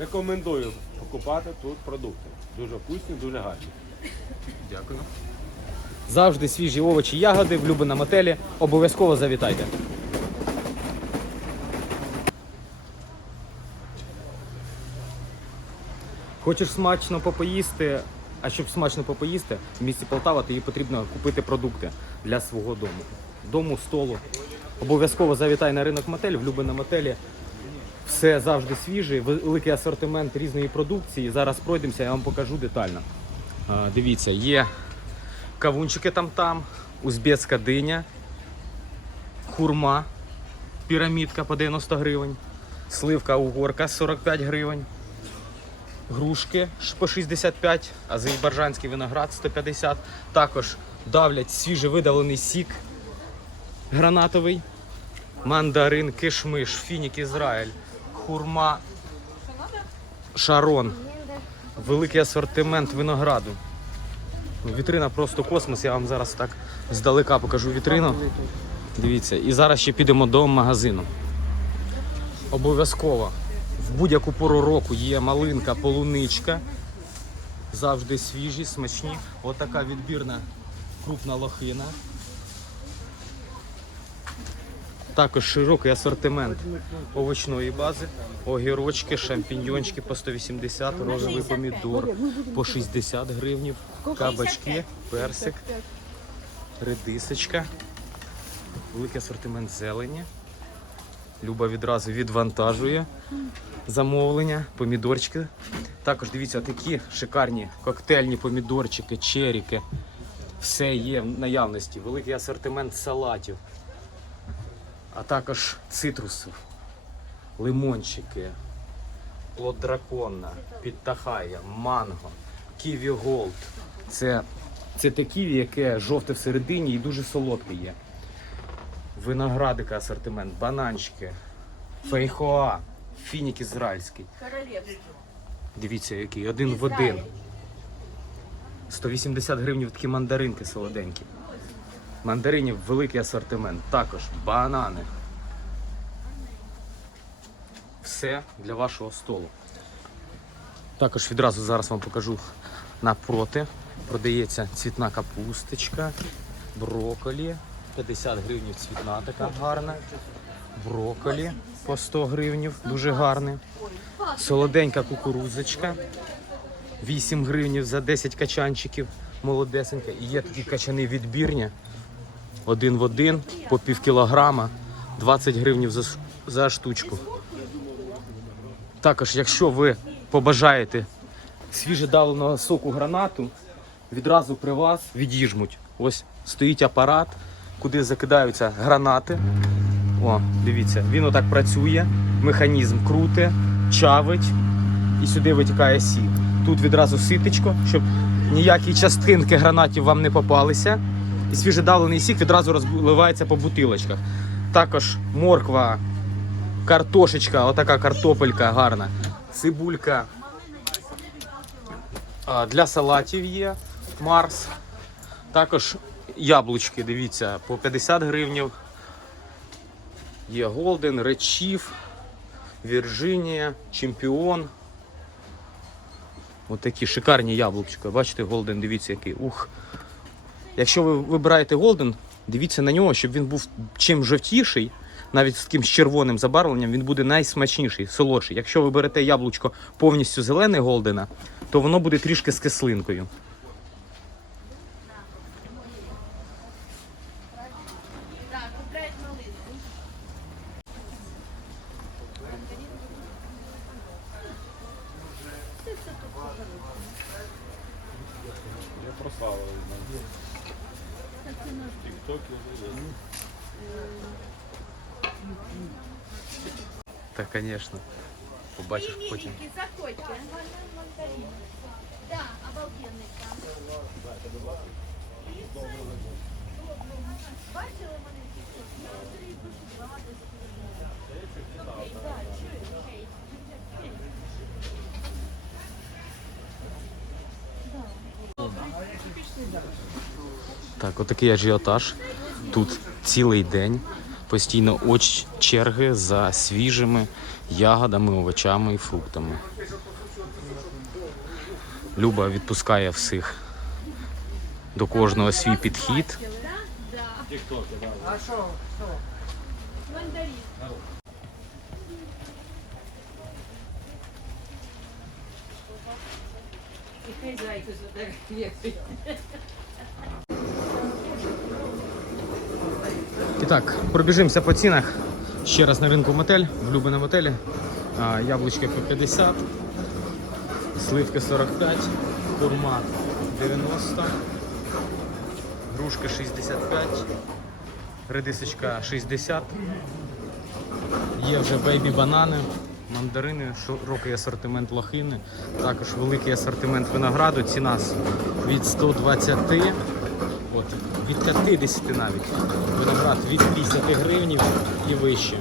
Рекомендую покупати тут продукти. Дуже вкусні, дуже гарні. Дякую. Завжди свіжі овочі, ягоди в Любиному мотелі. Обов'язково завітайте. Хочеш смачно попоїсти, а щоб смачно попоїсти, в місті Полтава тобі потрібно купити продукти для свого дому. Дому, столу. Обов'язково завітай на ринок мотель, в Любиному мотелі. Все завжди свіже, великий асортимент різної продукції. Зараз пройдемося, я вам покажу детально. Дивіться, є кавунчики там-там, узбецька диня, хурма, пірамідка по 90 гривень, сливка угорка 45 гривень, грушки по 65, азербайджанський виноград 150. Також давлять свіжевидавлений сік гранатовий, мандарин, кишмиш, фінік Ізраїль, хурма, шарон, великий асортимент винограду. Ну, Вітрина просто космос. Я вам зараз так здалека покажу вітрину. Дивіться, і зараз ще підемо до магазину. Обов'язково в будь-яку пору року є малинка, полуничка. Завжди свіжі, смачні. Отака відбірна крупна лохина. Також широкий асортимент овочної бази, огірочки, шампіньйончики по 180, розовий помідор по 60 гривнів, кабачки, персик, редисочка, великий асортимент зелені. Люба відразу відвантажує замовлення, помідорчики. Також дивіться, такі шикарні коктейльні помідорчики, черіки. Все є в наявності. Великий асортимент салатів а також цитрусів, лимончики, плод дракона, підтахая, манго, ківі голд. Це, це те ківі, яке жовте всередині і дуже солодке є. Виноградика асортимент, бананчики, фейхоа, фінік ізраїльський. Королівський. Дивіться, який один в один. 180 гривень такі мандаринки солоденькі. Мандаринів великий асортимент. Також банани. Все для вашого столу. Також відразу зараз вам покажу напроти. Продається цвітна капусточка, броколі. 50 гривень цвітна така гарна. Броколі по 100 гривень, дуже гарний. Солоденька кукурузочка. 8 гривень за 10 качанчиків. Молодесенька. І є такі качани відбірні один в один по пів кілограма, 20 гривень за, за штучку. Також, якщо ви побажаєте свіжедавленого соку гранату, відразу при вас відіжмуть. Ось стоїть апарат, куди закидаються гранати. О, дивіться, він отак працює, механізм круте, чавить і сюди витікає сік. Тут відразу ситечко, щоб ніякі частинки гранатів вам не попалися. І свіжедавлений сік відразу розливається по бутилочках. Також морква, картошечка, отака картопелька гарна, цибулька. Для салатів є Марс. Також яблучки, дивіться, по 50 гривень. Є Голден, Редчіф, Вірджинія, Чемпіон. Ось такі шикарні яблучка. Бачите, Голден, дивіться, який. Ух. Якщо ви вибираєте Голден, дивіться на нього, щоб він був чим жовтіший, навіть з таким червоним забарвленням, він буде найсмачніший, солодший. Якщо ви берете яблучко повністю зелене Голдена, то воно буде трішки з кислинкою. Я прославив. Тіктоки. Так, звісно. Побачиш потім. Миленький, заходьте. Да, обалденный там. Бачили мене Так, отакий ажіотаж. Тут цілий день. Постійно оч черги за свіжими ягодами, овочами і фруктами. Люба відпускає всіх. До кожного свій підхід. І так, пробіжимося по цінах. Ще раз на ринку мотель, в Любине мотелі. А, Яблучки по 50, сливки 45, курма 90, грушки 65, редисочка 60. Є вже бейбі банани, мандарини, широкий асортимент лохини, також великий асортимент винограду. Ціна від 120, от, від 50 навіть. Виноград від 50 гривень і вище.